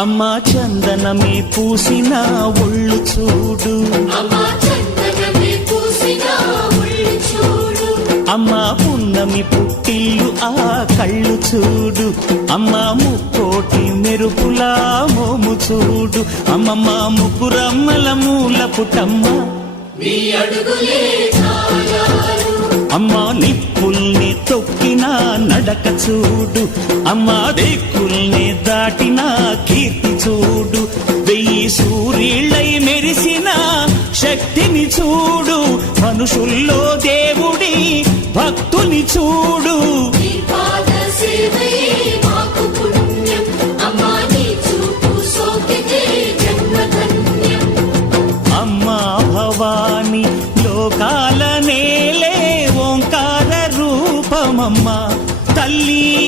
అమ్మా చందనమే పూసిన ఒళ్ళు చూడు, అమ్మా పున్నమి పుట్టిల్లు ఆ కళ్ళు చూడు, అమ్మా ముక్కోటి మెరుపులా మోము చూడు, అమ్మమ్మ ముగ్గురమ్మల మూల పుటమ్మ అమ్మా నిప్పుల్ని తొక్కిన నడక చూడు, అమ్మా దిక్కుల్ని దాటిన కీర్తి చూడు, 1000 సూర్యుళ్ళై మెరిసిన శక్తిని చూడు, మనుషుల్లో దేవుడి భక్తుని చూడు.